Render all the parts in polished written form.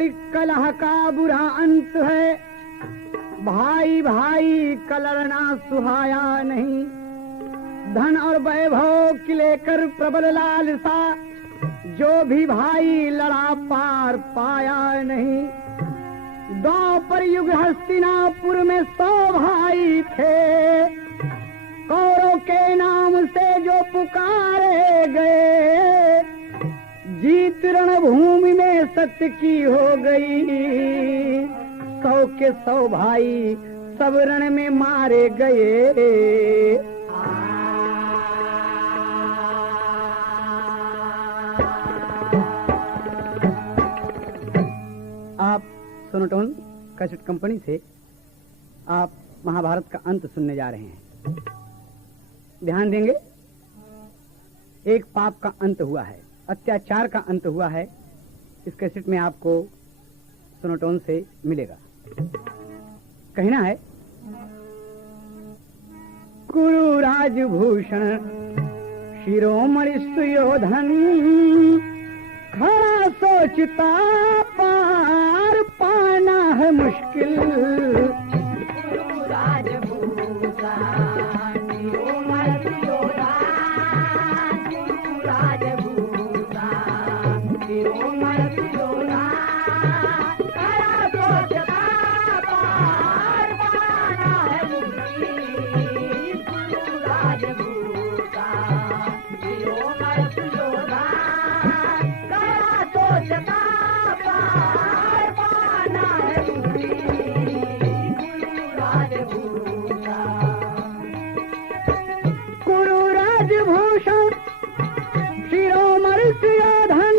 पारिवारिक कलह का बुरा अंत है। भाई भाई का लड़ना सुहाया नहीं। धन और वैभव की लेकर प्रबल लालसा, जो भी भाई लड़ा पार पाया नहीं। द्वापर युग हस्तिनापुर में 100 भाई थे, कौरव के नाम से जो पुकारे गए। जीत रणभूमि में सत्य की हो गई। 100 के 100 भाई सब रण में मारे गए। आप सोनोटोन कैसेट कंपनी से आप महाभारत का अंत सुनने जा रहे हैं। ध्यान देंगे, एक पाप का अंत हुआ है, अत्याचार का अंत हुआ है। इस कैसेट में आपको सोनोटोन से मिलेगा। कहना है, कुरु राजभूषण शिरोमणि सुयोधन, खड़ा सोचता पार पाना है मुश्किल। कुरु राजभूषण शिरोमणि सुयोधन, कुरु राजभूषण शिरोमणि सुयोधन, खड़ा सोचता पार पाना है मुश्किल। कुरु राजभूषण शिरोमणि सुयोधन, कुरु राजभूषण शिरोमणि सुयोधन,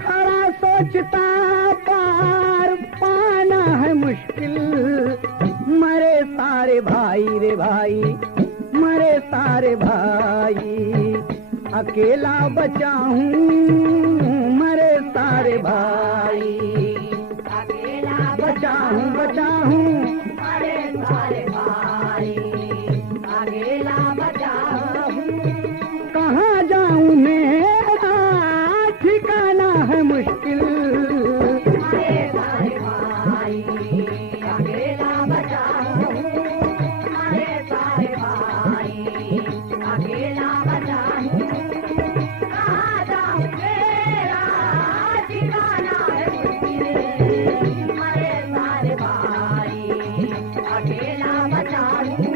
खड़ा सोचता पार पाना है मुश्किल। मरे सारे भाई रे भाई, मरे सारे भाई, अकेला बचा हूँ। मरे सारे भाई, अकेला बचा हूँ। मरे सारे भाई, अकेला बचा हूँ। कहाँ जाऊँ मेरा ठिकाना है मुश्किल। मरे सारे भाई, अकेला बचा हूँ। मरे सारे भाई, अकेला बचा हूँ। कहाँ जाऊँ मेरा ठिकाना है मुश्किल। मरे सारे भाई, अकेला बचा हूँ।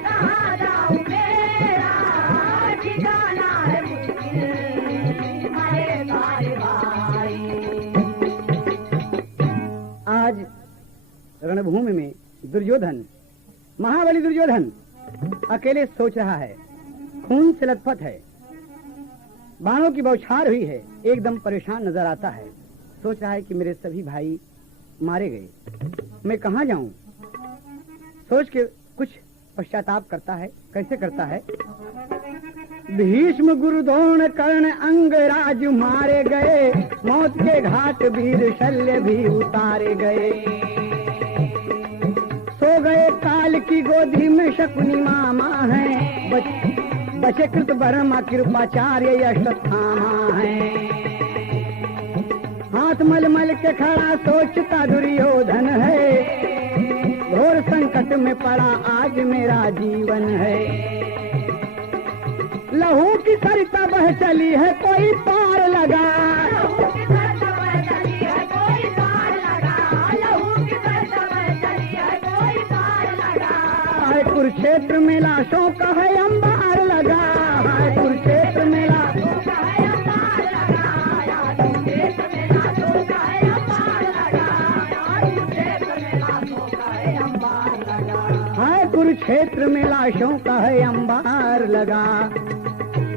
कहाँ जाऊँ मेरा ठिकाना है मुश्किल। मरे सारे भाई। आज रणभूमि में दुर्योधन, महाबली दुर्योधन अकेले सोच रहा है। खून से लथपथ है, बाणों की बौछार हुई है, एकदम परेशान नजर आता है। सोच रहा है कि मेरे सभी भाई मारे गए, मैं कहाँ जाऊं। सोच के कुछ पश्चाताप करता है। कैसे करता है? भीष्म गुरु द्रोण कर्ण अंगराज मारे गए, मौत के घाट वीर शल्य भी उतारे गए। सो गए काल की गोदी में शकुनी मामा है, बचे कृत बर्मा कृपाचार्य अश्वत्थामा है। हाथ मल मल के खड़ा सोचता दुर्योधन है, घोर संकट में पड़ा आज मेरा जीवन है। लहू की सरिता बह चली है, कोई पार लगा। लहू की सरिता बह चली है, कोई पार लगा। लहू की सरिता बह चली है, कोई पार लगा। हाय कुरुक्षेत्र में लाशों का है अंबार लगा। हाय कुरुक्षेत्र में लाशों का है अंबार लगा। कुरुक्षेत्र में लाशों का है अंबार लगा। कुरुक्षेत्र में लाशों का है अंबार लगा। हाय कुरुक्षेत्र में लाशों का है अंबार लगा।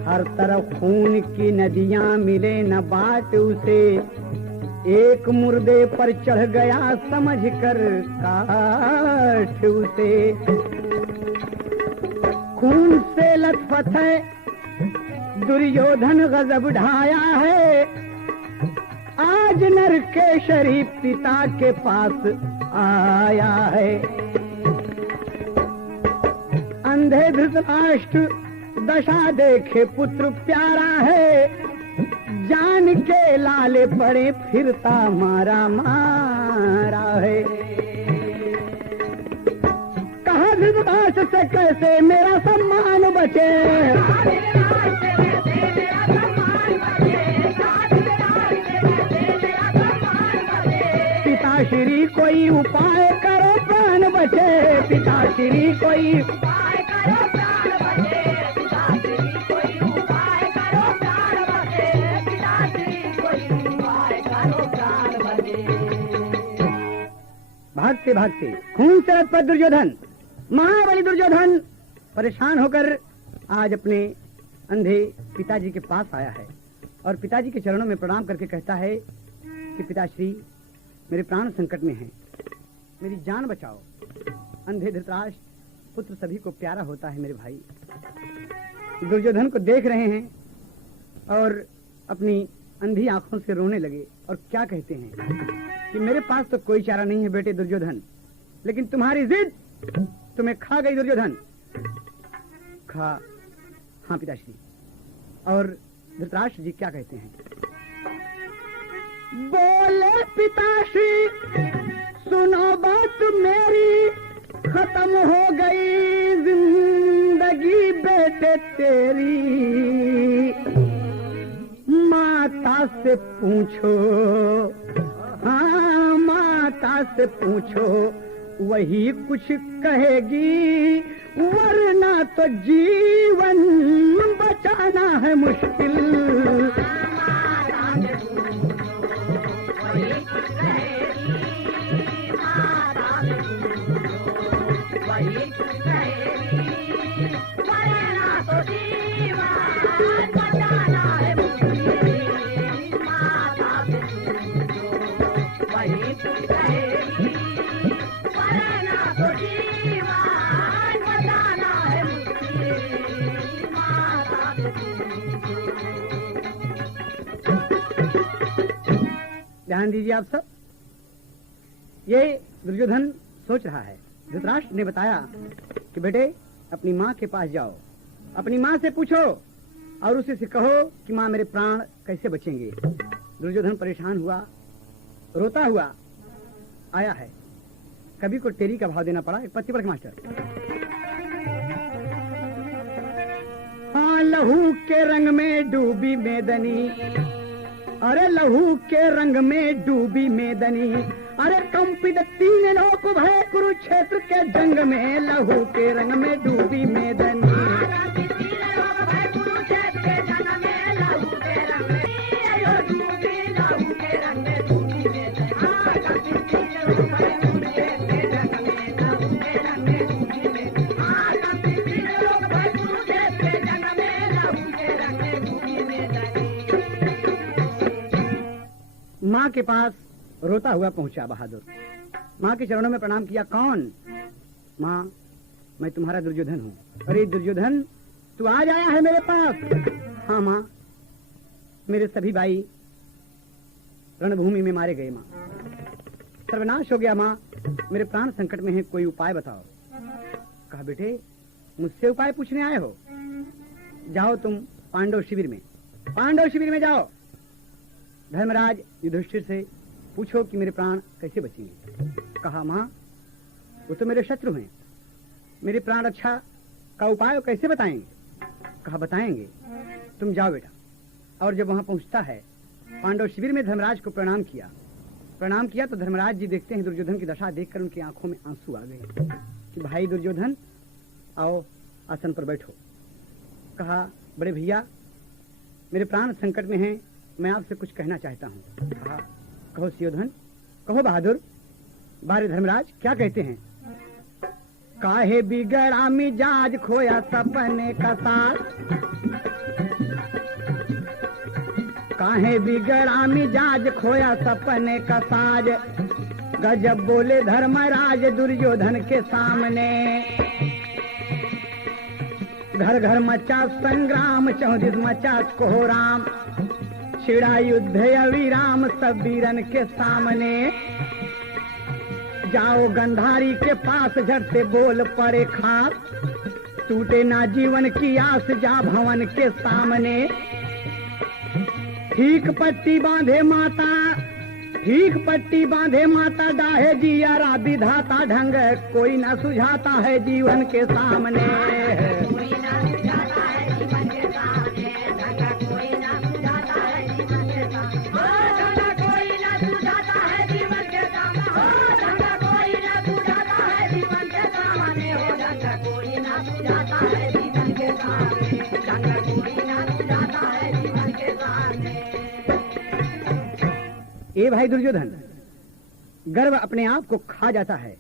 हर तरफ खून की नदियां मिले न बाट उसे, एक मुर्दे पर चढ़ गया समझ कर काट उसे। खून से लथपथ है दुर्योधन गजब ढाया है, आज नरकेशरी पिता के पास आया है। अंधे धृतराष्ट्र दशा देखे पुत्र प्यारा है, जान के लाले पड़े फिरता मारा मारा है। कहा धृतराष्ट्र से कैसे मेरा सम्मान बचे, पिताश्री कोई उपाय करो प्राण बचे, पिताश्री कोई उपाय करो प्राण बचे, पिताश्री कोई उपाय करो प्राण बचे, पिताश्री कोई उपाय करो प्राण बचे। भागते भागते खून से रथ पर दुर्योधन, महाबली दुर्योधन परेशान होकर आज अपने अंधे पिताजी के पास आया है और पिताजी के चरणों में प्रणाम करके कहता है कि पिताश्री मेरे प्राण संकट में हैं, मेरी जान बचाओ। अंधे धृतराष्ट्र पुत्र सभी को प्यारा होता है मेरे भाई। दुर्योधन को देख रहे हैं और अपनी अंधी आंखों से रोने लगे और क्या कहते हैं कि मेरे पास तो कोई चारा नहीं है बेटे दुर्योधन, लेकिन तुम्हारी जिद तुम्हें खा गई दुर्योधन। खा? हाँ पिताश्री। और धृतराष्ट्र जी क्या कहते हैं? बोले पिताश्री सुनो बात मेरी, खत्म हो गई जिंदगी बेटे तेरी, माता से पूछो, हाँ माता से पूछो वही कुछ कहेगी, वरना तो जीवन बचाना है मुश्किल। ध्यान दीजिए आप सब, ये दुर्योधन सोच रहा है। धृतराष्ट्र ने बताया कि बेटे अपनी माँ के पास जाओ, अपनी माँ से पूछो और उसे से कहो कि माँ मेरे प्राण कैसे बचेंगे। दुर्योधन परेशान हुआ, रोता हुआ आया है। कवि को टेरी का भाव देना पड़ा। एक पत्ती पर मास्टर। हाँ लहू के रंग में डूबी मेदनी, अरे लहू के रंग में डूबी मेदनी, अरे कंपित तीन लोक भय कुरुक्षेत्र के जंग में, लहू के रंग में डूबी मेदनी। माँ के पास रोता हुआ पहुंचा बहादुर, माँ के चरणों में प्रणाम किया। कौन? माँ मैं तुम्हारा दुर्योधन हूँ। अरे दुर्योधन तू आज आया है मेरे पास? हाँ माँ, मेरे सभी भाई रणभूमि में मारे गए माँ, सर्वनाश हो गया माँ, मेरे प्राण संकट में है, कोई उपाय बताओ। कहा बेटे मुझसे उपाय पूछने आए हो? जाओ तुम पांडव शिविर में, पांडव शिविर में जाओ, धर्मराज युधिष्ठिर से पूछो कि मेरे प्राण कैसे बचेंगे। कहा माँ वो तो मेरे शत्रु हैं, मेरे प्राण रक्षा का उपाय कैसे बताएंगे? कहा बताएंगे, तुम जाओ बेटा। और जब वहां पहुंचता है पांडव शिविर में धर्मराज को प्रणाम किया तो धर्मराज जी देखते हैं दुर्योधन की दशा देखकर उनकी आंखों में आंसू आ गए कि भाई दुर्योधन आओ आसन पर बैठो। कहा बड़े भैया मेरे प्राण संकट में हैं, मैं आपसे कुछ कहना चाहता हूँ। कहा कहो सुयोधन, कहो बहादुर। बारे धर्मराज क्या कहते हैं? काहे बिगड़ा मिजाज खोया सपने का साथ, काहे बिगड़ा मिजाज खोया सपने का साज, गजब बोले धर्मराज दुर्योधन के सामने। घर घर मचा संग्राम, चौदिस मचा कोहराम, छिड़ा युद्ध अविराम सब वीरन के सामने। जाओ गंधारी के पास झट से बोल पड़े खास, टूटे ना जीवन की आस जा भवन के सामने। ठीक पट्टी बांधे माता, ठीक पट्टी बांधे माता, डाहे जियारा विधाता ढंग कोई न सुझाता है जीवन के सामने। कोई ना सुझाता है जीवन के सामने, ढंग कोई ना सुझाता है जीवन के सामने, ढंग कोई ना सुझाता है जीवन के सामने, ढंग कोई ना सुझाता है जीवन के सामने, ढंग कोई ना सुझाता है जीवन के सामने, ढंग कोई ना सुझाता है जीवन के सामने। ए भाई दुर्योधन, गर्व अपने आप को खा जाता है।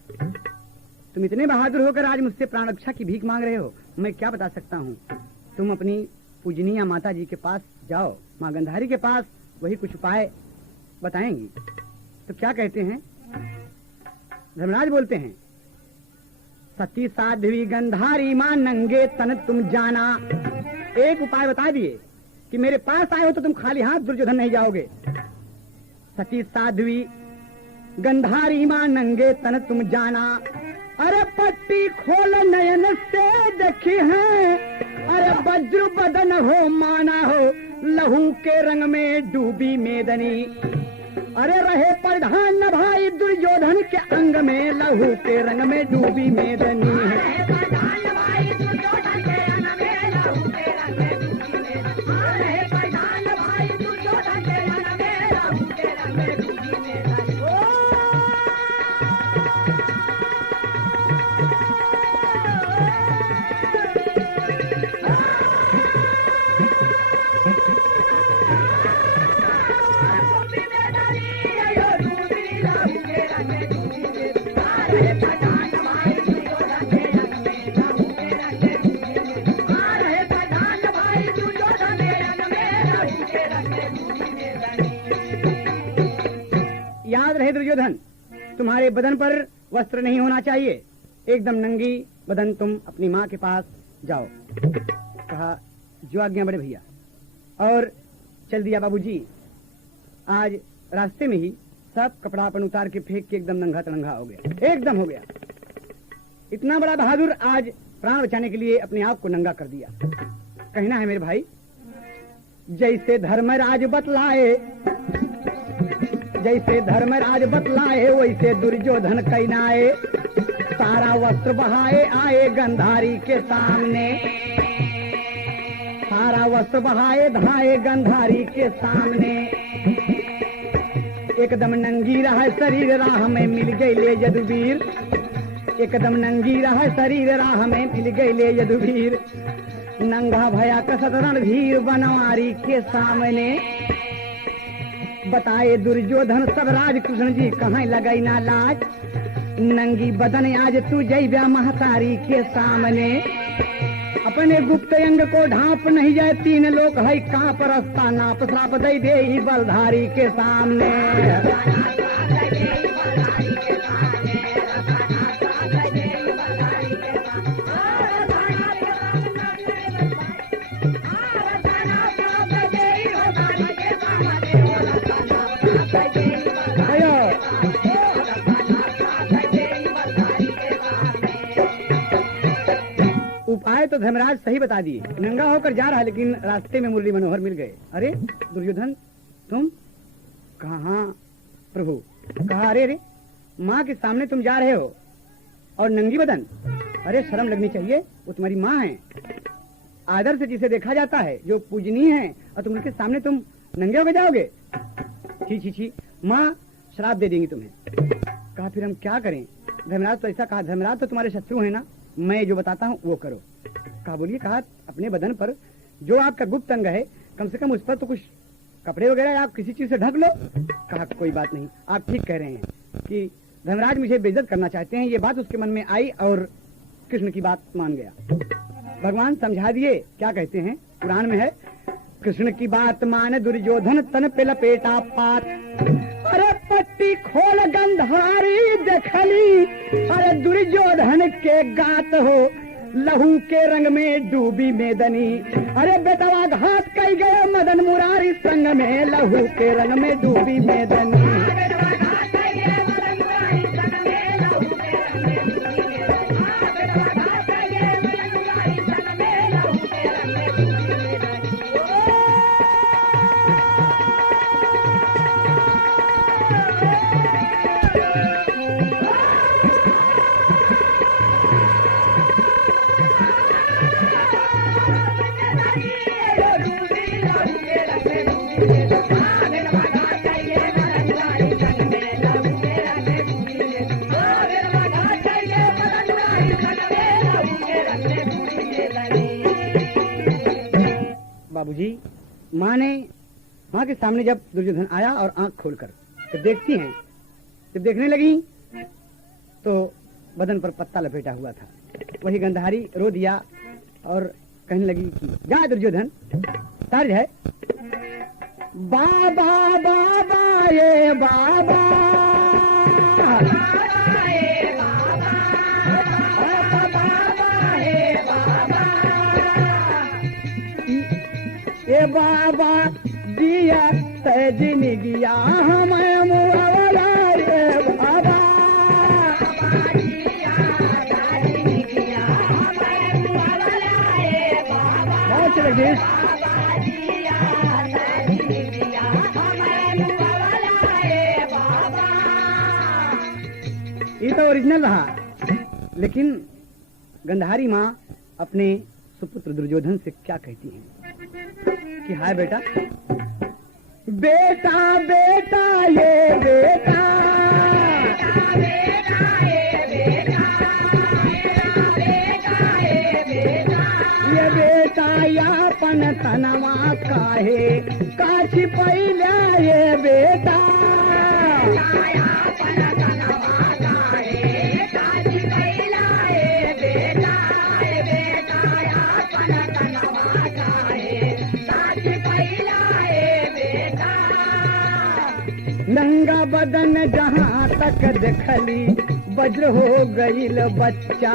तुम इतने बहादुर होकर आज मुझसे प्राण रक्षा की भीख मांग रहे हो, मैं क्या बता सकता हूँ। तुम अपनी पूजनीय माता जी के पास जाओ, माँ गंधारी के पास, वही कुछ उपाय बताएंगी। तो क्या कहते हैं? धर्मराज बोलते हैं, सती साध्वी गंधारी मां नंगे तन तुम जाना। एक उपाय बता दिए कि मेरे पास आए हो तो तुम खाली हाथ दुर्योधन नहीं जाओगे। सती साध्वी गंधारी मां नंगे तन तुम जाना, अरे पट्टी खोल नयन से देखी है, अरे वज्र बदन हो माना हो, लहू के रंग में डूबी मेदनी। अरे रहे प्रधान न भाई दुर्योधन के अंग में, लहू के रंग में डूबी मेदनी है। याद रहे दुर्योधन, तुम्हारे बदन पर वस्त्र नहीं होना चाहिए, एकदम नंगी बदन तुम अपनी माँ के पास जाओ। कहा जो आज्ञा बड़े भैया। और चल दिया बाबूजी। आज रास्ते में ही सब कपड़ा अपन उतार के फेंक के एकदम नंगा तनंगा हो गया, एकदम हो गया। इतना बड़ा बहादुर आज प्राण बचाने के लिए अपने आप को नंगा कर दिया। कहना है मेरे भाई, जैसे धर्मराज बतलाए, जैसे धर्मराज बतलाए, वैसे दुर्योधन कहनाए। सारा वस्त्र बहाए आए गंधारी के सामने, सारा वस्त्र बहाए धाए गंधारी के सामने। एकदम नंगी रहा शरीर राह में मिल गई ले यदुवीर, एकदम नंगी रहा शरीर राह में मिल गई ले यदुवीर। नंगा भया कसत रणधीर बनवारी के सामने। बताए दुर्योधन सब राज कृष्ण जी कहाँ लगाई ना लाज। नंगी बदन आज तू जैव्या महतारी के सामने। अपने गुप्त अंग को ढांप नहीं जाए, तीन लोग है कांप रस्ता नाप श्राप दे दे ही बलधारी के सामने। उपाय तो धर्मराज सही बता दिए, नंगा होकर जा रहा है, लेकिन रास्ते में मुरली मनोहर मिल गए। अरे दुर्योधन तुम कहाँ प्रभु? कहा अरे रे माँ के सामने तुम जा रहे हो और नंगी बदन? अरे शर्म लगनी चाहिए, वो तुम्हारी माँ है, आदर से जिसे देखा जाता है, जो पूजनीय है, और तुम उनके सामने तुम नंगे होकर जाओगे? छी छी छी, माँ श्राप दे देंगी तुम्हें। कहा फिर हम क्या करें? धर्मराज तो ऐसा कहा, धर्मराज तो तुम्हारे शत्रु है ना, मैं जो बताता हूँ वो करो। कहा बोलिए। कहा अपने बदन पर जो आपका गुप्त अंग है, कम से कम उस पर तो कुछ कपड़े वगैरह आप किसी चीज से ढक लो। कहा कोई बात नहीं, आप ठीक कह रहे हैं कि धर्मराज मुझे बेइज्जत करना चाहते हैं। ये बात उसके मन में आई और कृष्ण की बात मान गया। भगवान समझा दिए। क्या कहते हैं पुराण में है, कृष्ण की बात मान दुर्योधन तन पे लपेटा पात। अरे पट्टी खोल गंधारी देखली, अरे दुर्योधन के गात हो, लहू के रंग में डूबी मेदनी। अरे बेटवा घात कई गए मदन मुरारी संग में, लहू के रंग में डूबी मेदनी। बाबूजी, माँ के सामने जब दुर्योधन आया और आंख खोलकर जब देखती हैं, जब देखने लगी तो बदन पर पत्ता लपेटा हुआ था। वही गंधारी रो दिया और कहने लगी कि जा दुर्योधन, तार्ज है, बाबा बाबा ये बाबा, ये बाबा दिया सजन गया हमें मुआवला, ये बाबा बहुत लगे। ये तो ओरिजिनल रहा, लेकिन गंधारी माँ अपने सुपुत्र दुर्योधन से क्या कहती है कि हाय बेटा, बेटा बेटा ये बेटा, ये बेटा यापन तनवा काहे काशी पहिल्या, ये बेटा नंगा बदन जहाँ तक देखली वज्र हो गईल बच्चा,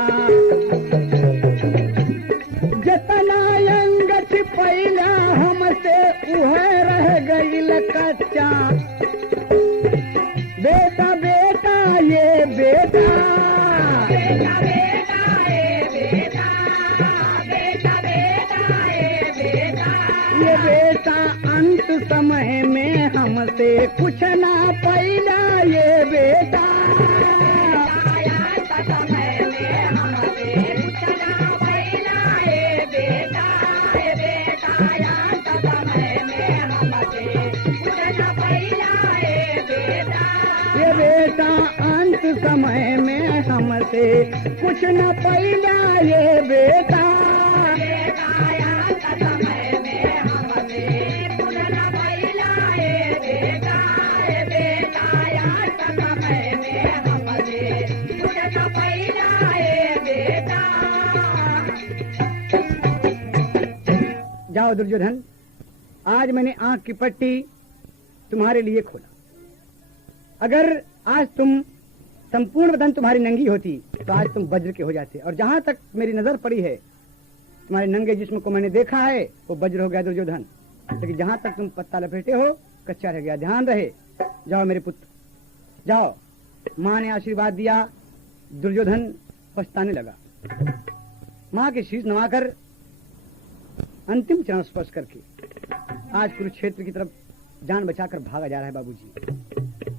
जतना अंग छिपैला हमसे उह रह गईल कच्चा, बेटा बेटा ये बेटा, बेटा बेटा ये बेटा, बेटा बेटा ये बेटा, ये बेटा अंत समय में हमसे कुछ ना पैला, ये बेटा समय में हमसे कुछ ना पैला, ये बेटा, ये बेटा समय में हमसे कुछ ना पैला, ये बेटा, ये बेटा अंत समय में हमसे कुछ न पैला, ये बेटा समय में हमसे कुछ न पैला, ये बेटा, ये बेटा समय में हमसे कुछ न पैला, ये बेटा। जाओ दुर्योधन, आज मैंने आंख की पट्टी तुम्हारे लिए खोला। अगर आज तुम संपूर्ण बदन तुम्हारी नंगी होती तो आज तुम वज्र के हो जाते, और जहां तक मेरी नजर पड़ी है तुम्हारे नंगे जिस्म को मैंने देखा है वो वज्र हो गया दुर्योधन, लेकिन जहां तक तुम पत्ता लपेटे हो कच्चा रह गया। ध्यान रहे, जाओ मेरे पुत्र जाओ। माँ ने आशीर्वाद दिया, दुर्योधन पछताने लगा। माँ के शीश नवाकर अंतिम चरण स्पर्श करके आज कुरुक्षेत्र की तरफ जान बचाकर भागा जा रहा है बाबूजी,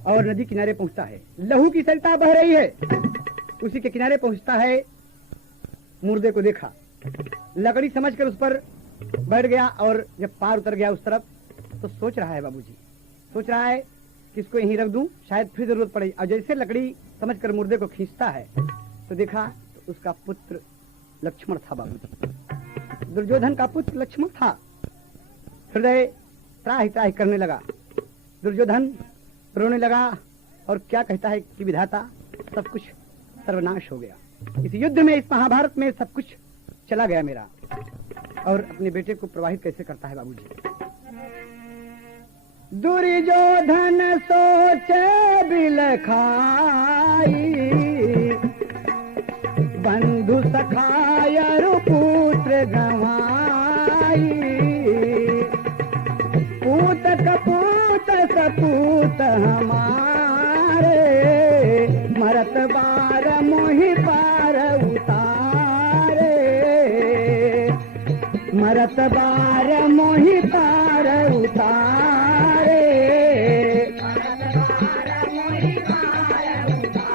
और नदी किनारे पहुंचता है। लहू की सरिता बह रही है, उसी के किनारे पहुंचता है। मुर्दे को देखा, लकड़ी समझकर उस पर बैठ गया, और जब पार उतर गया उस तरफ तो सोच रहा है बाबूजी, सोच रहा है कि इसको यहीं रख दूं, शायद फिर जरूरत पड़े। और जैसे लकड़ी समझकर मुर्दे को खींचता है तो देखा तो उसका पुत्र लक्ष्मण था बाबूजी, दुर्योधन का पुत्र लक्ष्मण था। हृदय त्राहि त्राहि करने लगा, दुर्योधन रोने लगा और क्या कहता है कि विधाता सब कुछ सर्वनाश हो गया, इस युद्ध में, इस महाभारत में सब कुछ चला गया मेरा। और अपने बेटे को प्रवाहित कैसे करता है बाबूजी। दुर्योधन सोचे बिल खाई, बंधु सखायर पुत्र गवाई, पूत कपूत सपूत हमारे, मरत बार मोहि पार उतारे, मरत बार मोहि पार उतारे, मरत बार मोहि पार उतारे।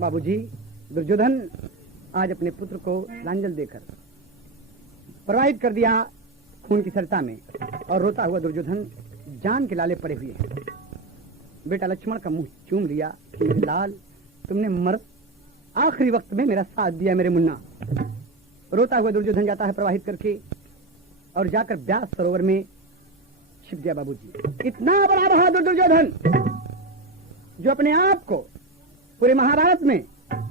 बाबूजी, दुर्योधन आज अपने पुत्र को लांजल देकर प्रवाहित कर दिया खून की सरिता में, और रोता हुआ दुर्योधन जान के लाले पड़े हुए हैं। बेटा लक्ष्मण का मुंह चूम लिया कि मेरे लाल, तुमने मर आखिरी वक्त में मेरा साथ दिया मेरे मुन्ना। रोता हुआ दुर्योधन जाता है प्रवाहित करके और जाकर व्यास सरोवर में छिप गया बाबूजी। इतना बड़ा बहादुर दुर्योधन जो अपने आप को पूरे महाभारत में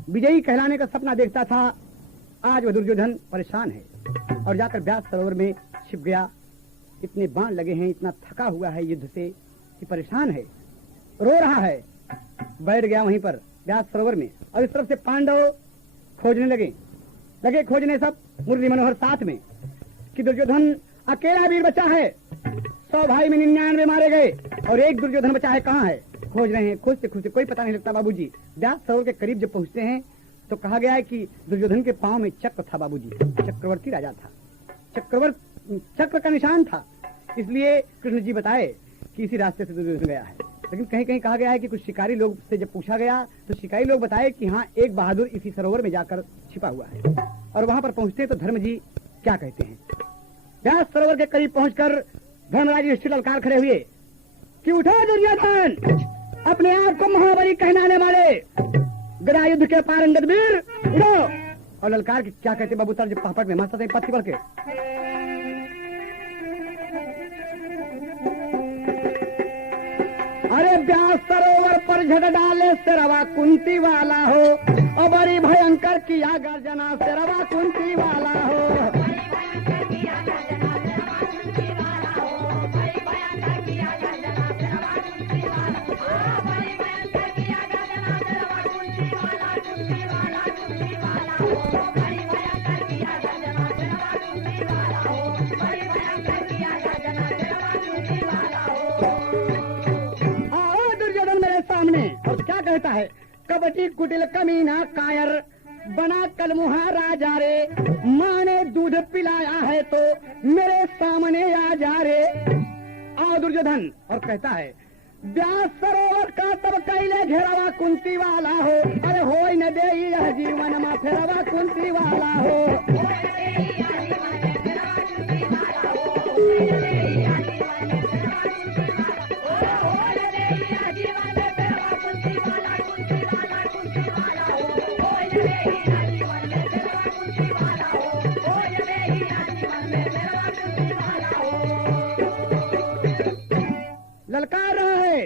विजयी कहलाने का सपना देखता था, आज वह दुर्योधन परेशान है और जाकर व्यास सरोवर में छिप गया। इतने बाण लगे हैं, इतना थका हुआ है युद्ध से कि परेशान है, रो रहा है, बैठ गया वहीं पर व्यास सरोवर में। और इस तरफ से पांडव खोजने लगे खोजने सब, मुरली मनोहर साथ में, कि दुर्योधन अकेला वीर बचा है, 100 भाई में 99 मारे गए और एक दुर्योधन बचा है, कहाँ है? खोज रहे हैं, खोजते खोजते कोई पता नहीं लगता बाबूजी। व्यास सरोवर के करीब जब पहुंचते हैं तो कहा गया है कि दुर्योधन के पांव में चक्र था बाबूजी, चक्रवर्ती राजा था, चक्र का निशान था। इसलिए कृष्ण जी बताए कि इसी रास्ते से दुर्योधन गया है। लेकिन कहीं कहीं कहा गया है कि कुछ शिकारी लोग से जब पूछा गया तो शिकारी लोग बताए कि हाँ, एक बहादुर इसी सरोवर में जाकर छिपा हुआ है। और वहां पर पहुंचते तो धर्म जी क्या कहते हैं, व्यास सरोवर के करीब पहुंचकर धर्मराज युधिष्ठिर ललकार खड़े हुए कि उठो दुर्योधन, अपने आप को महाबली कहलाने वाले गदा युद्ध के पारंगत वीर, उठो। और ललकार के क्या कहते बाबू सर, जब पापड़ में मस्त पत्ती बढ़ के अरे व्यास सरोवर पर झट डाले सिरवा कुंती वाला हो, और बड़ी भयंकर किया गर्जना सिरवा कुंती वाला हो। और क्या कहता है, कबटी कुटिल कमीना कायर बना कलमुहा राजा रे, माँ ने दूध पिलाया है तो मेरे सामने आ जा रे। आओ दुर्योधन, और कहता है व्यास सरोवर का तब कैले घेरावा कुंती वाला हो, अरे हो न दे यह जीवन में फेरवा कुंती वाला हो। ललकार रहा है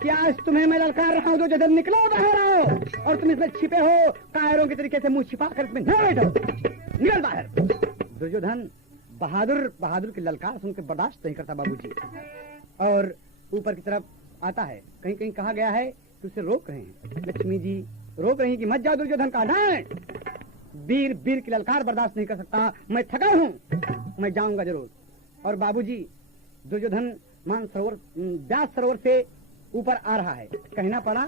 कि आज तुम्हें मैं ललकार रहा हूँ, तो जब निकलो बाहर आओ, और तुम इसमें छिपे हो कायरों के तरीके से मुंह छिपा कर इसमें न बैठो, निकल बाहर। दुर्योधन बहादुर की ललकार सुनकर बर्दाश्त नहीं करता बाबूजी, और ऊपर की तरफ आता है। कहीं कहीं कहा गया है कि उसे रोक रहे हैं, लक्ष्मी जी रोक रही कि मत जाओ दुर्योधन, का नहीं, वीर की ललकार बर्दाश्त नहीं कर सकता, मैं थका हूँ, मैं जाऊंगा जरूर। और बाबूजी दुर्योधन व्यास सरोवर से ऊपर आ रहा है, कहना पड़ा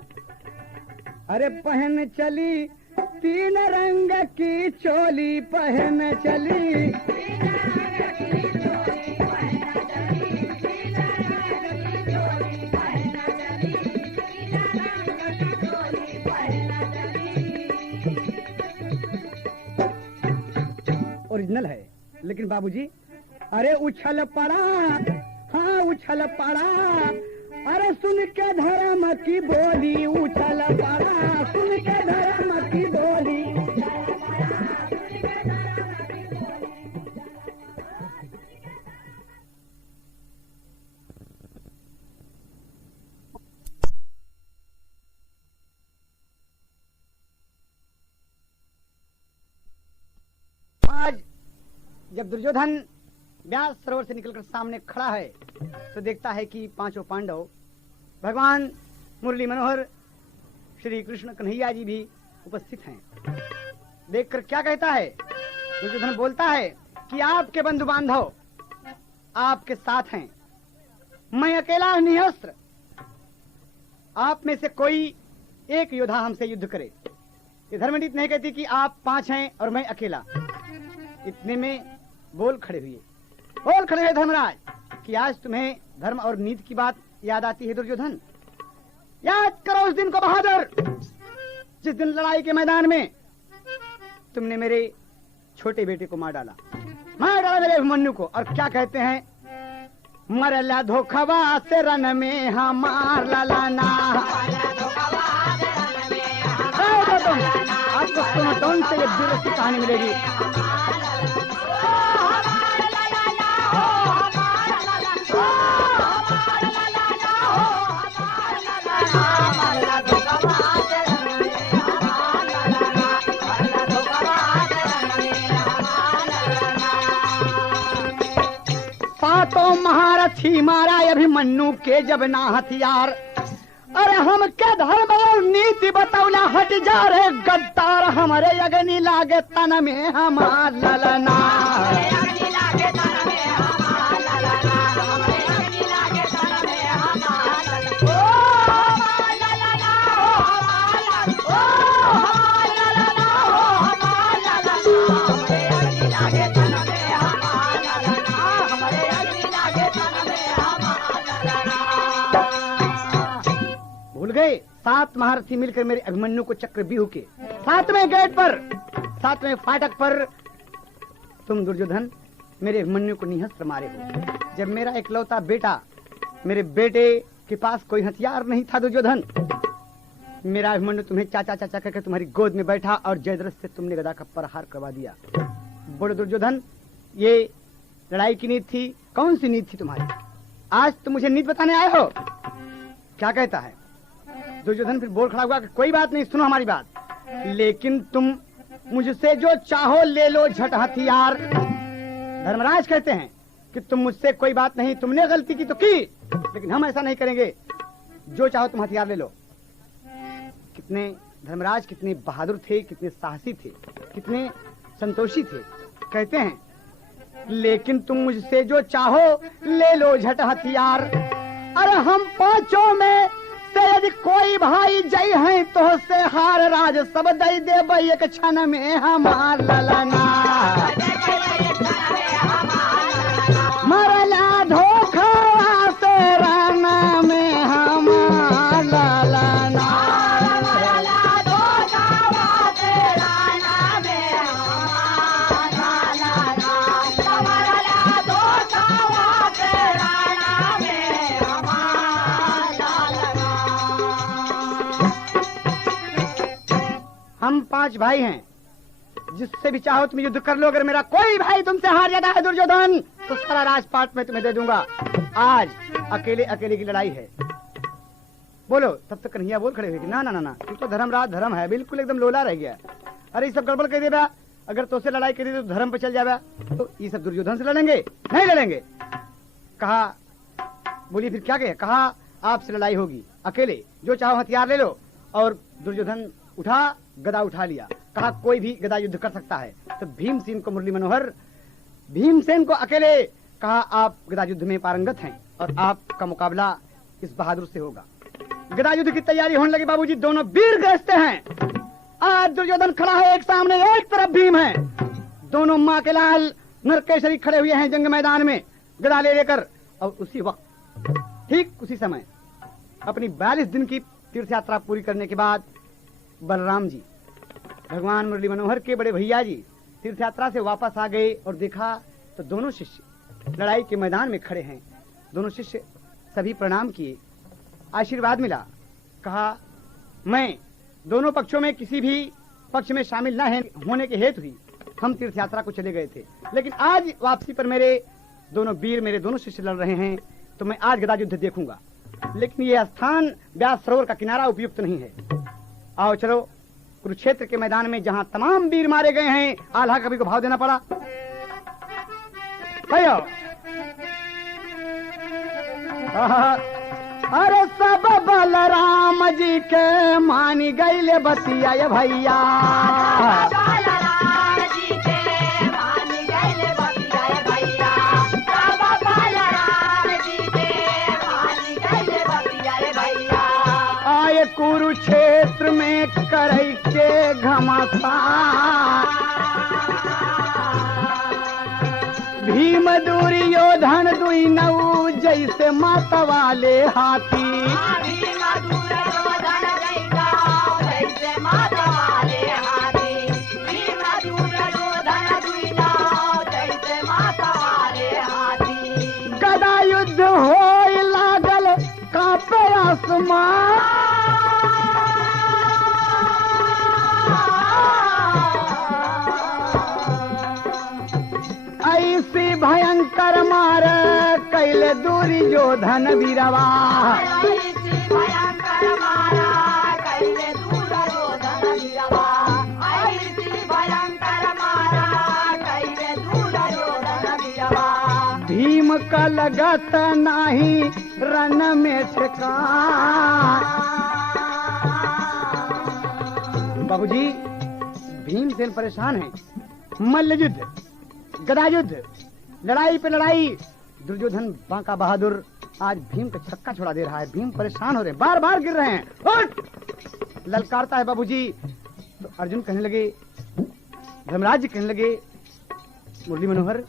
अरे पहन चली 3 रंग की चोली, पहन चली ओरिजिनल है। लेकिन बाबूजी अरे उछल पड़ा, हाँ उछल पड़ा, अरे सुन के धर्म की बोली, उछल पड़ा सुन के धर्म की बोली। आज जब दुर्योधन व्यास सरोवर से निकलकर सामने खड़ा है तो देखता है कि 5 पांडव, भगवान मुरली मनोहर श्री कृष्ण कन्हैया जी भी उपस्थित हैं। देखकर क्या कहता है, दुर्योधन बोलता है कि आपके बंधु बांधव आपके साथ हैं, मैं अकेला निहस्त्र, आप में से कोई एक योद्धा हमसे युद्ध करे। ये धर्मनीति नहीं कहती कि आप 5 हैं और मैं अकेला। इतने में बोल खड़े हुए धर्मराज कि आज तुम्हें धर्म और नीति की बात याद आती है दुर्योधन। याद करो उस दिन को बहादुर, जिस दिन लड़ाई के मैदान में तुमने मेरे छोटे बेटे को मार डाला मेरे अभिमन्यु को। और क्या कहते हैं, मरला धोखवा से रन में हमार ललाना, अब आपको सोनोटोन से ये दिल की कहानी मिलेगी। सातों महारथी मारा अभिमन्यु के जब ना हथियार। अरे हम के धर्म और नीति बतौला हट जा रे गद्दार, हमारे अग्नि लागे तन में हमार ललना। भूल गए? 7 महारथी मिलकर मेरे अभिमन्यु को चक्रव्यूह के 7वें गेट पर, 7वें फाटक पर तुम दुर्योधन मेरे अभिमन्यु को निहस्त्र मारे हो। जब मेरा इकलौता बेटा, मेरे बेटे के पास कोई हथियार नहीं था दुर्योधन, मेरा अभिमन्यु तुम्हें चाचा चाचा करके तुम्हारी गोद में बैठा और जयद्रथ से तुमने गदा का प्रहार करवा दिया। बोलो दुर्योधन, ये लड़ाई की नीति थी? कौन सी नीति थी तुम्हारी? आज तुम मुझे नीति बताने आए हो? क्या कहता है दुर्योधन? फिर बोल खड़ा हुआ कि कोई बात नहीं, सुनो हमारी बात, लेकिन तुम मुझसे जो चाहो ले लो झट हथियार। धर्मराज कहते हैं कि तुम मुझसे कोई बात नहीं, तुमने गलती की तो की, लेकिन हम ऐसा नहीं करेंगे, जो चाहो तुम हथियार ले लो। कितने धर्मराज कितने बहादुर थे, कितने साहसी थे, कितने संतोषी थे। कहते हैं लेकिन तुम मुझसे जो चाहो ले लो झट हथियार। अरे हम पांचों में से यदि कोई भाई जय है तो से हार राज सब दई दे एक क्षण में हमार ललना। मरला धोखा से राना में हमार ललना। हम 5 भाई हैं, जिससे भी चाहो तुम युद्ध कर लो। अगर मेरा कोई भाई तुमसे हार जाता है दुर्योधन तो सारा राजपाट में तुम्हें दे दूंगा। आज अकेले अकेले की लड़ाई है। बोलो। तब तक कन्हैया बोल खड़े हुए कि ना ना ना ना, तू तो धर्मराज धर्म है, बिल्कुल एकदम लोला रह गया। अरे ये सब गड़बड़ कर देगा, अगर तुझसे लड़ाई करी तो धर्म पे चल जाएगा, तो ये सब दुर्योधन से लड़ेंगे? नहीं लड़ेंगे। कहा, बोली फिर क्या कहे? कहा आपसे लड़ाई होगी अकेले, जो चाहो हथियार ले लो। और दुर्योधन उठा, गदा उठा लिया। कहा कोई भी गदा युद्ध कर सकता है। तो भीमसेन को मुरली मनोहर, भीमसेन को अकेले कहा आप गदा युद्ध में पारंगत हैं और आपका मुकाबला इस बहादुर से होगा। गदा युद्ध की तैयारी होने लगी। बाबूजी दोनों वीर गरजते हैं। आज दुर्योधन खड़ा है एक सामने, एक तरफ भीम है। दोनों माँ के लाल नरकेशरी खड़े हुए हैं जंग मैदान में गदा ले लेकर। और उसी वक्त, ठीक उसी समय, अपनी 42 दिन की तीर्थ यात्रा पूरी करने के बाद बलराम जी, भगवान मुरली मनोहर के बड़े भैया जी, तीर्थ यात्रा से वापस आ गए और देखा तो दोनों शिष्य लड़ाई के मैदान में खड़े हैं। दोनों शिष्य सभी प्रणाम किए, आशीर्वाद मिला। कहा मैं दोनों पक्षों में किसी भी पक्ष में शामिल न होने के हेतु ही हम तीर्थ यात्रा को चले गए थे, लेकिन आज वापसी पर मेरे दोनों वीर, मेरे दोनों शिष्य लड़ रहे हैं, तो मैं आज गदा युद्ध देखूंगा। लेकिन ये स्थान व्यास सरोवर का किनारा उपयुक्त नहीं है। आओ चलो कुरुक्षेत्र के मैदान में, जहां तमाम वीर मारे गए हैं। आल्हा कवि को भाव देना पड़ा। अरे सब बलराम जी के मानी गईले बतिया भैया। आए कुरुक्षेत्र में करई के घमासान, भीम दुर्योधन दुई नऊ जैसे माता वाले हाथी। गदा युद्ध होए लागल कांपे आसमान। ऐसी भयंकर मार कैले दूरी जो धन वीरवा। ऐसी भयंकर मारा कैले दूर जो धन वीरवा। ऐसी भयंकर मारा कैले दूर जो धन वीरवा। भीम का लगत नाही रन में ठिकान। बाबूजी भीमसेन परेशान है। मल्ल युद्ध, गदा युद्ध, लड़ाई पे लड़ाई। दुर्योधन बांका बहादुर आज भीम का छक्का छोड़ा दे रहा है। भीम परेशान हो रहे हैं, बार बार गिर रहे हैं। उठ! ललकारता है बाबूजी। तो अर्जुन कहने लगे, धर्मराज कहने लगे, मुरली मनोहर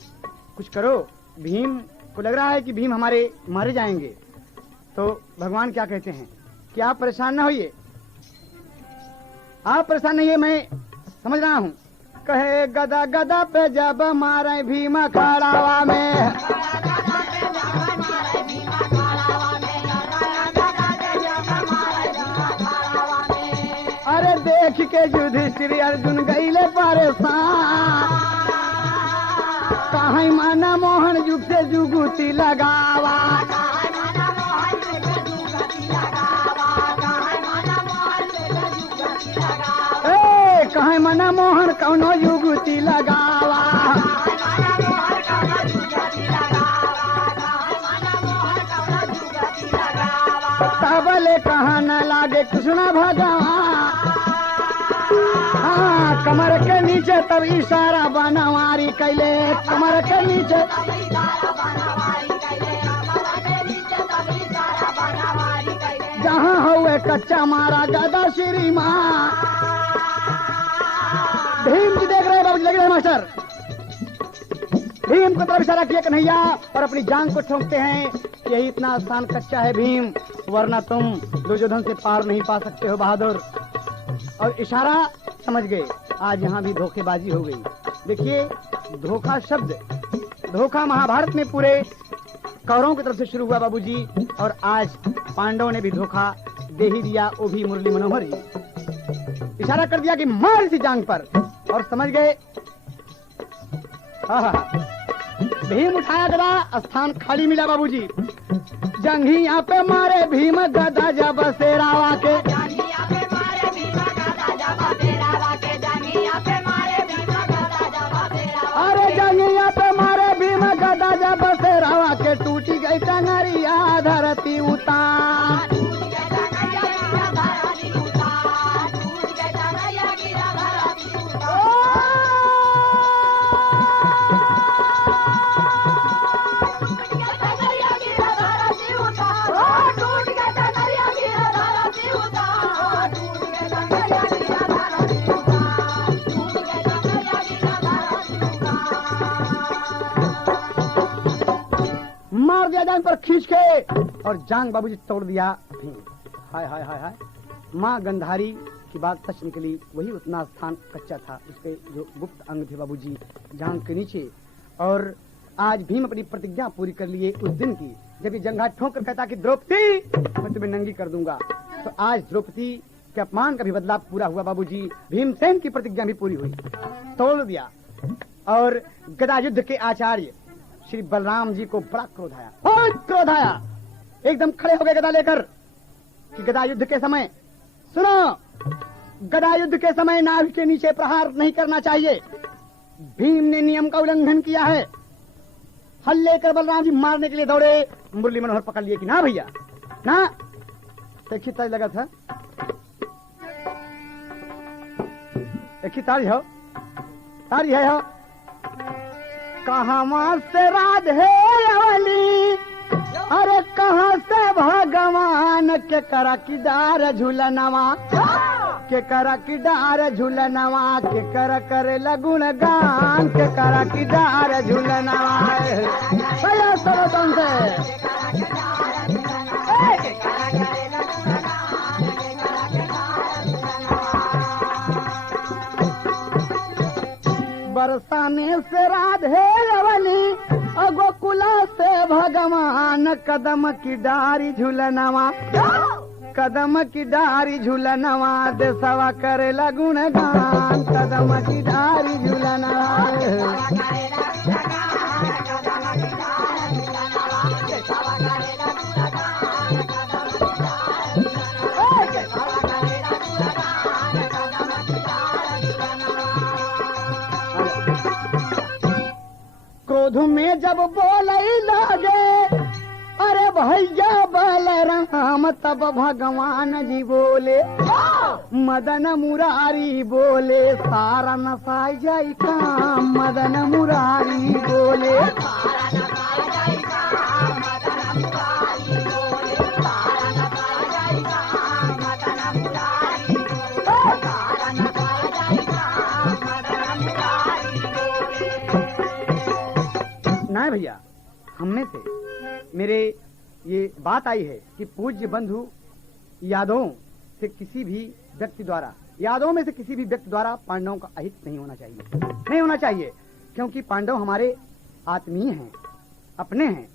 कुछ करो, भीम को लग रहा है कि भीम हमारे मारे जाएंगे। तो भगवान क्या कहते हैं कि आप परेशान ना होइए, आप परेशान नहीं है, मैं समझ रहा हूँ। कहे गदा गदा पे जब मारे भीम अखाड़ावा में। अरे देख के युधिष्ठिर अर्जुन गईले परेशान। कहीं माना मोहन युग से जुगुती लगावा। कहीं मना मोहन कौनो युगुती लगावा। तबले कहा न लागे कृष्ण भगवान। हाँ कमर के नीचे तब इशारा बनवारी कैले। कमर के नीचे जहाँ हुए कच्चा मारा गदा श्री माँ। भीम जी देख रहे बाबू, लग रहे मास्टर। भीम को तरफ इशारा किया कन्हैया और अपनी जान को ठोंकते हैं। यही इतना आसान कच्चा है भीम, वरना तुम दुर्योधन से पार नहीं पा सकते हो बहादुर। और इशारा समझ गए। आज यहाँ भी धोखेबाजी हो गई। देखिए धोखा शब्द, धोखा महाभारत में पूरे कौरवों की तरफ से शुरू हुआ बाबूजी, और आज पांडवों ने भी धोखा दे ही दिया, वो भी मुरली मनोहर जी। इशारा कर दिया कि मार इसी जांग पर, और समझ गए। भीम उठाया गदा, स्थान खाली मिला बाबूजी। जंगी यहाँ पे मारे भीम गदा जब शेरावा के। अरे जंगी यहाँ पे मारे भीम गदा जब शेरावा के। टूटी गई टंगरिया धरती उतार। मार दिया जांग पर खींच के, और जांग बाबूजी तोड़ दिया भीम। हाय हाय हाय हाय। माँ गंधारी की बात सच निकली। वही उतना स्थान कच्चा था, उसके जो गुप्त अंग थे बाबूजी जांग के नीचे। और आज भीम अपनी प्रतिज्ञा पूरी कर लिए उस दिन की, जब ये जंघा ठोक कर कहता कि द्रौपदी मैं तुम्हें नंगी कर दूंगा। तो आज द्रौपदी के अपमान का भी बदलाव पूरा हुआ बाबूजी। भीमसेन की प्रतिज्ञा भी पूरी हुई, तोड़ दिया। और गदा युद्ध के आचार्य श्री बलराम जी को बड़ा क्रोध आया, बहुत क्रोध आया। एकदम खड़े हो गए गदा लेकर कि गदा युद्ध के समय, सुनो, गदा युद्ध के समय नाभि के नीचे प्रहार नहीं करना चाहिए। भीम ने नियम का उल्लंघन किया है। हल लेकर बलराम जी मारने के लिए दौड़े। मुरली मनोहर पकड़ लिए कि ना भैया ना, एक ही ताज लगा था, एक ही ताज हो, तारी है हो। कहाँ से राधे अवली, अरे कहाँ से भगवान के करा की डार झूलनवा, के करा की डार झूलनवा, के कर करे लगुन गान, के करा की डार झूलनवा। भैया सब से बरसाने से राधे अवली, गोकुला से भगवान, कदम की डारी झूलनवा, कदम की डारी झूलनवा, देसवा करे लगुन गान, कदम की डारी झूलनवा। क्रोध में जब बोले लागे अरे भैया बलराम, तब भगवान जी बोले मदन मुरारी बोले सारा नसाई जाई काम, मदन मुरारी बोले ना भैया। हमने से मेरे ये बात आई है कि पूज्य बंधु यादों से किसी भी व्यक्ति द्वारा, यादों में से किसी भी व्यक्ति द्वारा पांडवों का अहित नहीं होना चाहिए, नहीं होना चाहिए, क्योंकि पांडव हमारे आत्मीय हैं, अपने हैं।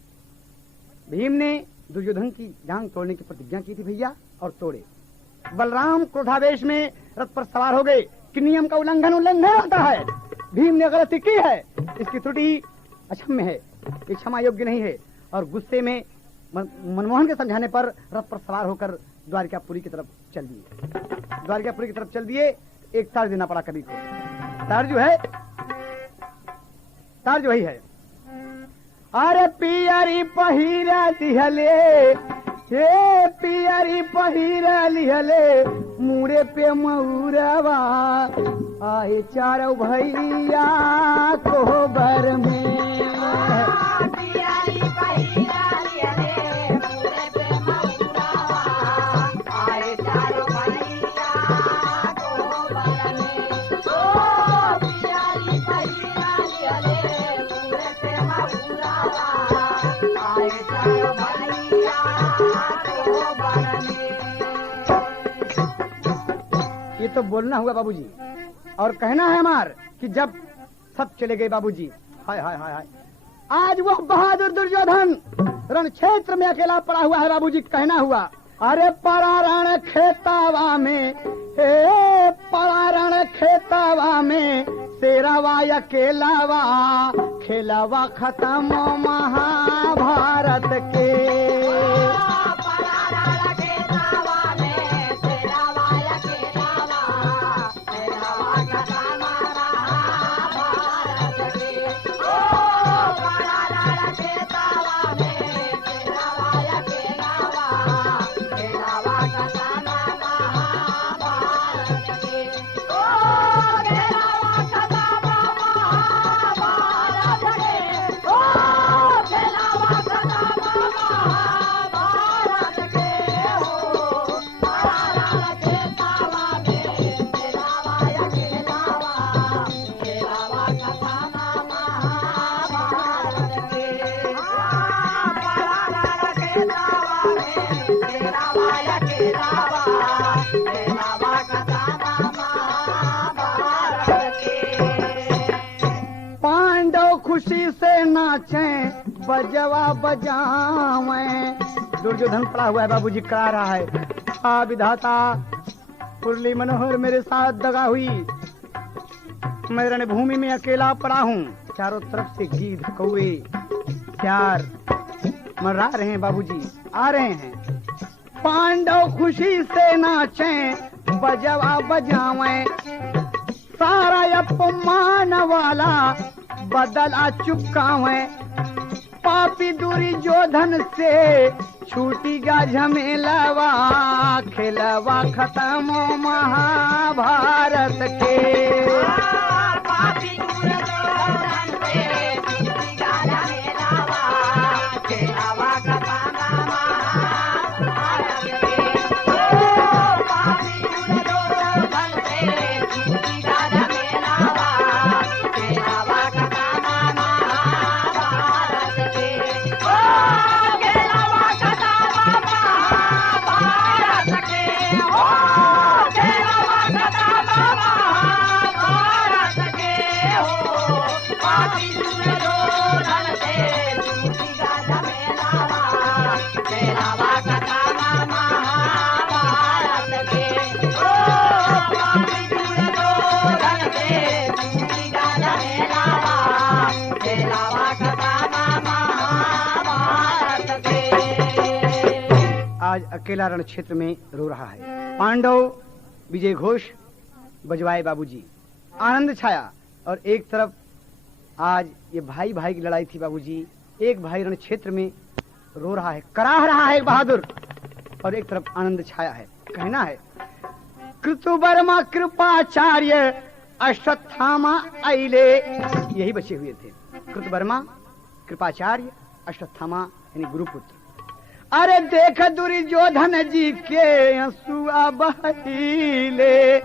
भीम ने दुर्योधन की जांग तोड़ने की प्रतिज्ञा की थी भैया, और तोड़े। बलराम क्रोधावेश में रथ पर सवार हो गए कि नियम का उल्लंघन होता है। भीम ने गलती की है, इसकी त्रुटि अक्षम्य है, ये क्षमा योग्य नहीं है। और गुस्से में मनमोहन के समझाने पर रथ पर सवार होकर द्वारकापुरी की तरफ चल दिए। द्वारकापुरी की तरफ चल दिए। एक तार देना पड़ा कवि को। तार जो वही है, अरे पियरी पहिरा दिहले, हे पियरी पहिरा लिहले, मुड़े पे मऊरवा आए चारों भैया कोहबर में। ये तो बोलना हुआ बाबूजी, और कहना है हमार कि जब सब चले गए बाबूजी, हाय हाय हाय हाय, आज वो बहादुर दुर्योधन रण क्षेत्र में अकेला पड़ा हुआ है बाबूजी। कहना हुआ, अरे पड़ा रण खेतावा में, हे पड़ा रण खेतावा में, तेरावा अकेलावा, खेलावा खत्म महाभारत के। खुशी से नाचे बजवा बजावे। दुर्योधन पड़ा हुआ है बाबूजी, करा रहा है, आ विधाता मुरली मनोहर मेरे साथ दगा हुई, मैं रणभूमि में अकेला पड़ा हूँ, चारों तरफ से गीध कौए प्यार मर्रा रहे हैं बाबूजी, आ रहे हैं। पांडव खुशी से नाचे बजवा बजावे, सारा अपमान वाला बदला चुकावे, पापी दुर्योधन से छूटीगा झमेलावा, खेलवा खत्म महाभारत के। पापी दुर्योधन से छूटीगा झमेलावा, खेलवा खत्म महाभारत के। पापी दुर्योधन से छूटीगा झमेलावा, खेलवा आज अकेला रण क्षेत्र में रो रहा है। पांडव विजय घोष बजवाए बाबूजी, आनंद छाया, और एक तरफ आज ये भाई भाई की लड़ाई थी बाबूजी। एक भाई रण क्षेत्र में रो रहा है, कराह रहा है एक बहादुर, और एक तरफ आनंद छाया है। कहना है कृतुवर्मा कृपाचार्य अश्वत्थामा अइले, यही बचे हुए थे। कृतवर्मा कृपाचार्य अश्वत्थामा यानी गुरुपुत्र। अरे देख दुर्योधन जी के हंसुआ बहिले।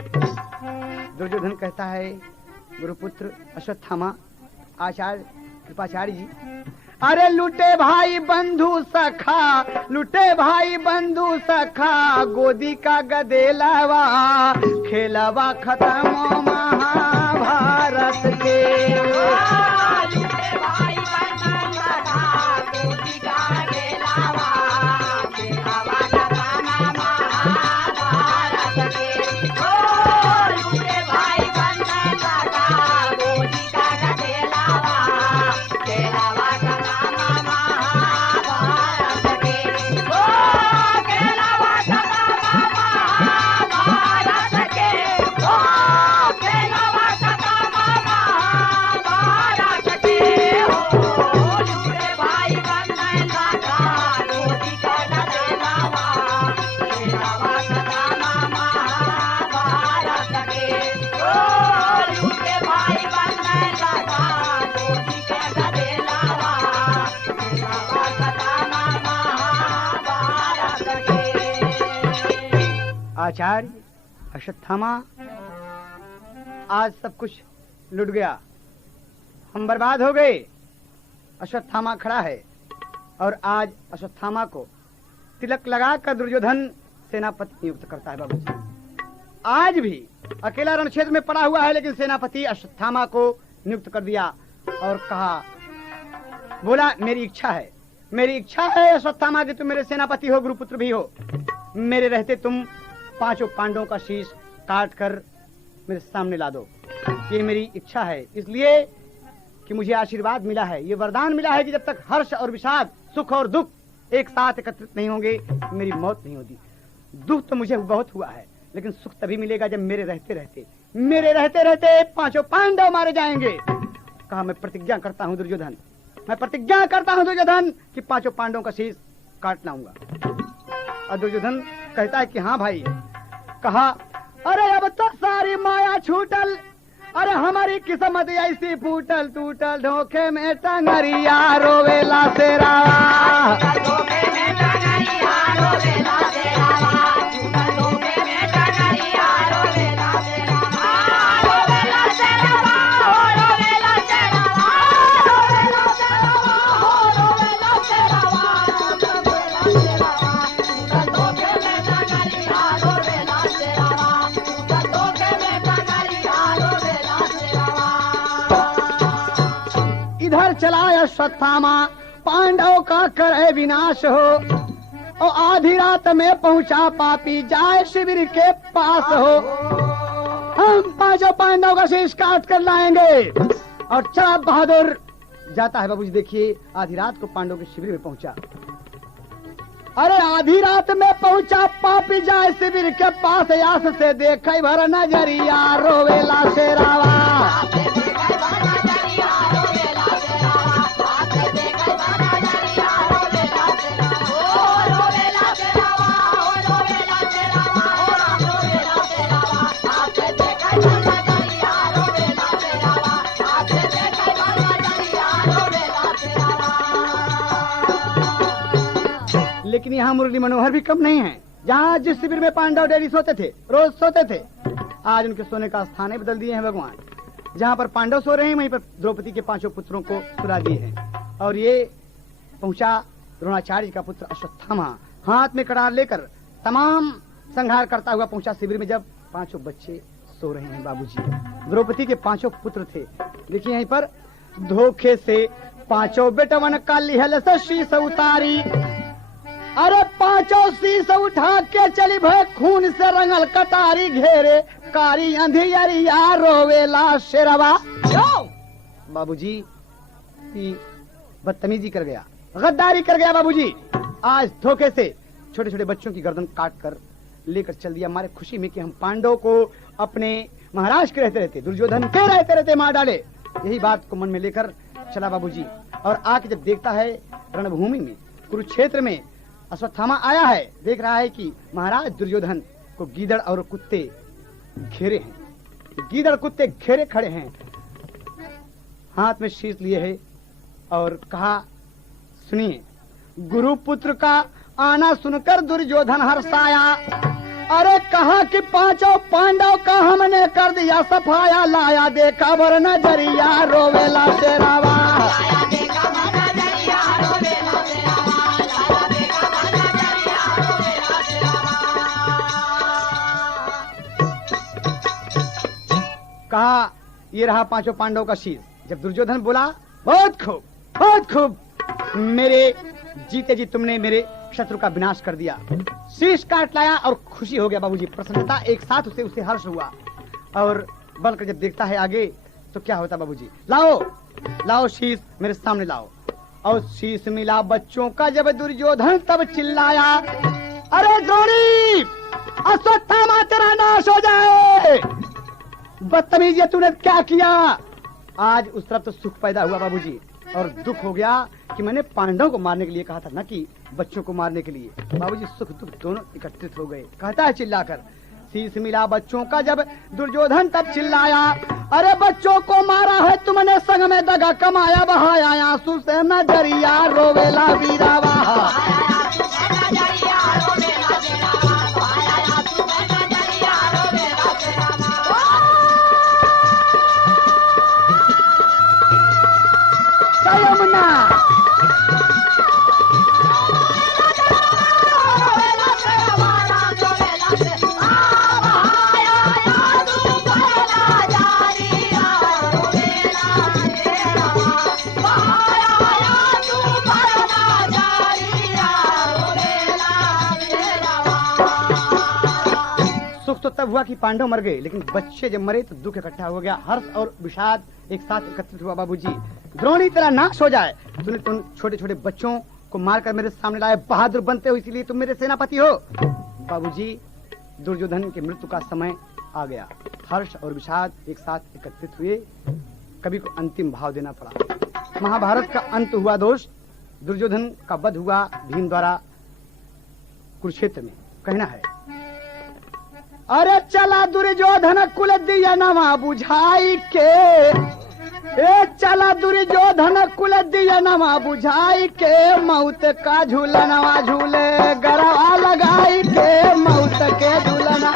दुर्योधन कहता है गुरुपुत्र अश्वत्थामा आचार्य कृपाचार्य जी, अरे लुटे भाई बंधु सखा, लुटे भाई बंधु सखा, गोदी का गदेलावा, खेलावा खत्म महाभारत के। लुटे भाई बंधु सखा, गोदी का गदेलावा, खेलावा खत्म महाभारत के। लुटे भाई बंधु सखा, गोदी का गदेलावा, खेलावा आचार्य अश्वत्थामा, आज सब कुछ लुट गया, हम बर्बाद हो गए। अश्वत्थामा खड़ा है और आज अश्वत्थामा को तिलक लगाकर दुर्योधन सेनापति नियुक्त करता है बाबूजी। आज भी अकेला रण क्षेत्र में पड़ा हुआ है, लेकिन सेनापति अश्वत्थामा को नियुक्त कर दिया और कहा, बोला मेरी इच्छा है, मेरी इच्छा है अश्वत्थामा कि तुम मेरे सेनापति हो, गुरुपुत्र भी हो। मेरे रहते तुम 5 पांडवों का शीश काट कर मेरे सामने ला दो। ये मेरी इच्छा है, इसलिए कि मुझे आशीर्वाद मिला है, ये वरदान मिला है कि जब तक हर्ष और विषाद, सुख और दुख एक साथ एकत्रित नहीं होंगे, मेरी मौत नहीं होती। दुख तो मुझे बहुत हुआ है, लेकिन सुख तभी मिलेगा जब मेरे रहते रहते 5 पांडव मारे जाएंगे। कहा मैं प्रतिज्ञा करता हूँ दुर्योधन, मैं प्रतिज्ञा करता हूँ दुर्योधन कि 5 पांडवों का शीश काट लाऊंगा। और दुर्योधन कहता है कि हाँ भाई। कहा अरे अब तो सारी माया छूटल, अरे हमारी किस्मत ऐसी फूटल टूटल, धोखे में टंगरिया रोवेला तेरा, धोखे में टंगरिया रोवेला तेरा, धोखे में टंगरिया रोवेला तेरा, रोवेला तेरा, रोवेला तेरा, रोवेला तेरा, रोवेला तेरा, धोखे में टंगरिया रोवेला तेरा, धोखे में टंगरिया रोवेला तेरा। इधर चला अश्वत्थामा, पांडव का करे विनाश हो, और आधी रात में पहुंचा पापी जाए शिविर के पास हो। हम 5 पांडव का शीश काट कर लाएंगे। और चला बहादुर जाता है बाबूजी। देखिए आधी रात को पांडव के शिविर में पहुंचा। अरे आधी रात में पहुंचा पापी जाए शिविर के पास, आस से देखे भर नजरिया रोवेला शेरावा, लेकिन यहाँ मुरली मनोहर भी कम नहीं है। जहाँ जिस शिविर में पांडव डेली सोते थे, रोज सोते थे, आज उनके सोने का स्थान ही बदल दिए हैं भगवान। जहाँ पर पांडव सो रहे हैं वहीं पर द्रौपदी के 5 पुत्रों को सुला दिए हैं। और ये पहुंचा द्रोणाचार्य का पुत्र अश्वत्थामा, हाथ में कटार लेकर तमाम संहार करता हुआ पहुंचा शिविर में, जब 5 बच्चे सो रहे हैं बाबूजी। द्रौपदी के 5 पुत्र थे। देखिए यहीं पर धोखे से 5 बेटवन का लिहल से शीश उतारी, अरे 5 शीश उठा के चली भय खून से रंगल कटारी, घेरे कारी अंधियरिया रोवेला शेरवा। बाबूजी बदतमीजी कर गया, गद्दारी कर गया बाबूजी। आज धोखे से छोटे छोटे बच्चों की गर्दन काट कर लेकर चल दिया, हमारे खुशी में कि हम पांडव को अपने महाराज के रहते रहते, दुर्योधन के रहते रहते मार डाले। यही बात को मन में लेकर चला बाबूजी, और आके जब देखता है रणभूमि में कुरुक्षेत्र में अश्वत्थामा आया है, देख रहा है कि महाराज दुर्योधन को गीदड़ और कुत्ते घेरे हैं, गीदड़ कुत्ते घेरे खड़े हैं, हाथ में शीश लिए है और कहा, सुनिए, गुरुपुत्र का आना सुनकर दुर्योधन हर्षाया। अरे कहा कि पांचों पांडव का हमने कर दिया सफाया, लाया देखा बर नजरिया रोवेला तेरावा। कहा, ये रहा पांचों पांडव का शीश। जब दुर्योधन बोला, बहुत खूब, बहुत खूब, मेरे जीते जी तुमने मेरे शत्रु का विनाश कर दिया, शीश काट लाया और खुशी हो गया बाबूजी, प्रसन्नता एक साथ उसे हर्ष हुआ। और बलकर जब देखता है आगे तो क्या होता बाबूजी, लाओ लाओ शीश मेरे सामने लाओ। और शीश मिला बच्चों का जब दुर्योधन तब चिल्लाया, अरे द्रोणी, अश्वत्थामा तेरा नाश हो जाए, बदतमीज तूने क्या किया। आज उस तरफ तो सुख पैदा हुआ बाबूजी, और दुख हो गया कि मैंने पांडवों को मारने के लिए कहा था, न कि बच्चों को मारने के लिए। बाबूजी सुख दुख दोनों एकत्रित हो गए। कहता है चिल्लाकर, शीश मिला बच्चों का जब दुर्योधन तब चिल्लाया, अरे बच्चों को मारा है तुमने, संग में दगा कमाया, बहाया आंसू से नजरिया रोवेला वीरावा। सुख तो तब हुआ कि पांडव मर गए, लेकिन बच्चे जब मरे तो दुख इकट्ठा हो गया, हर्ष और विषाद एक साथ एकत्रित हुआ बाबूजी। द्रोणी तेरा नाश हो जाए, तूने तुम छोटे छोटे बच्चों को मारकर मेरे सामने लाए, बहादुर बनते हो इसीलिए तुम मेरे सेनापति हो। बाबूजी दुर्योधन की मृत्यु का समय आ गया, हर्ष और विषाद एक साथ एकत्रित हुए, कवि को अंतिम भाव देना पड़ा। महाभारत का अंत हुआ दोस्त, दुर्योधन का वध हुआ भीम द्वारा कुरुक्षेत्र में। कहना है, अरे चला दुर्योधन कुल दिया नवा बुझाई के, ए चला दुर्योधन कुल दिया नवा बुझाई के, मौत का झूलनवा झूले गरवा लगाई के, मौत के झूलना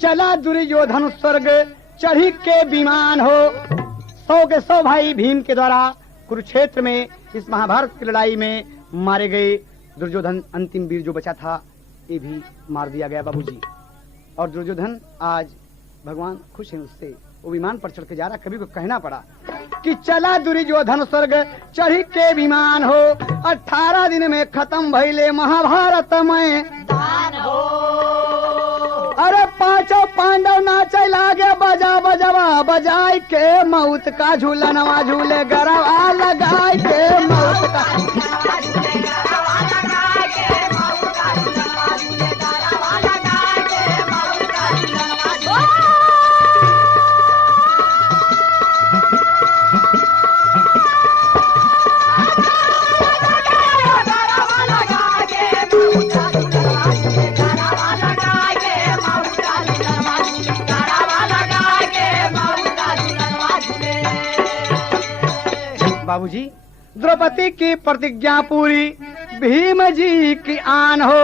चला दुर्योधन स्वर्ग चढ़ी के विमान हो। 100 के 100 भाई भीम के द्वारा कुरुक्षेत्र में इस महाभारत की लड़ाई में मारे गए। दुर्योधन अंतिम वीर जो बचा था ये भी मार दिया गया बाबूजी। और दुर्योधन आज भगवान खुश हैं उससे, वो विमान पर चढ़ के जा रहा। कवि को कहना पड़ा कि चला दुर्योधन स्वर्ग चढ़ी के विमान हो, 18 दिन में खत्म भइले महाभारत में दान हो। अरे पांचों पांडव नाचे लागे बजा बजवा बजाई के, मौत का झूलनवा झूले गरवा लगाई के, मौत का बाबूजी द्रौपदी की प्रतिज्ञा पूरी, भीम जी की आन हो,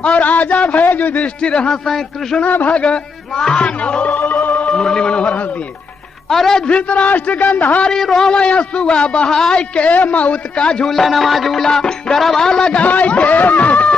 और आजा भय युधिष्ठिर हंसे कृष्ण भगवान हो। मुरली मनोहर हंस दिए। अरे धृतराष्ट्र गंधारी रोमय सुआ बहाई के, मौत का झूलनवा झूला गरबा लगाई के।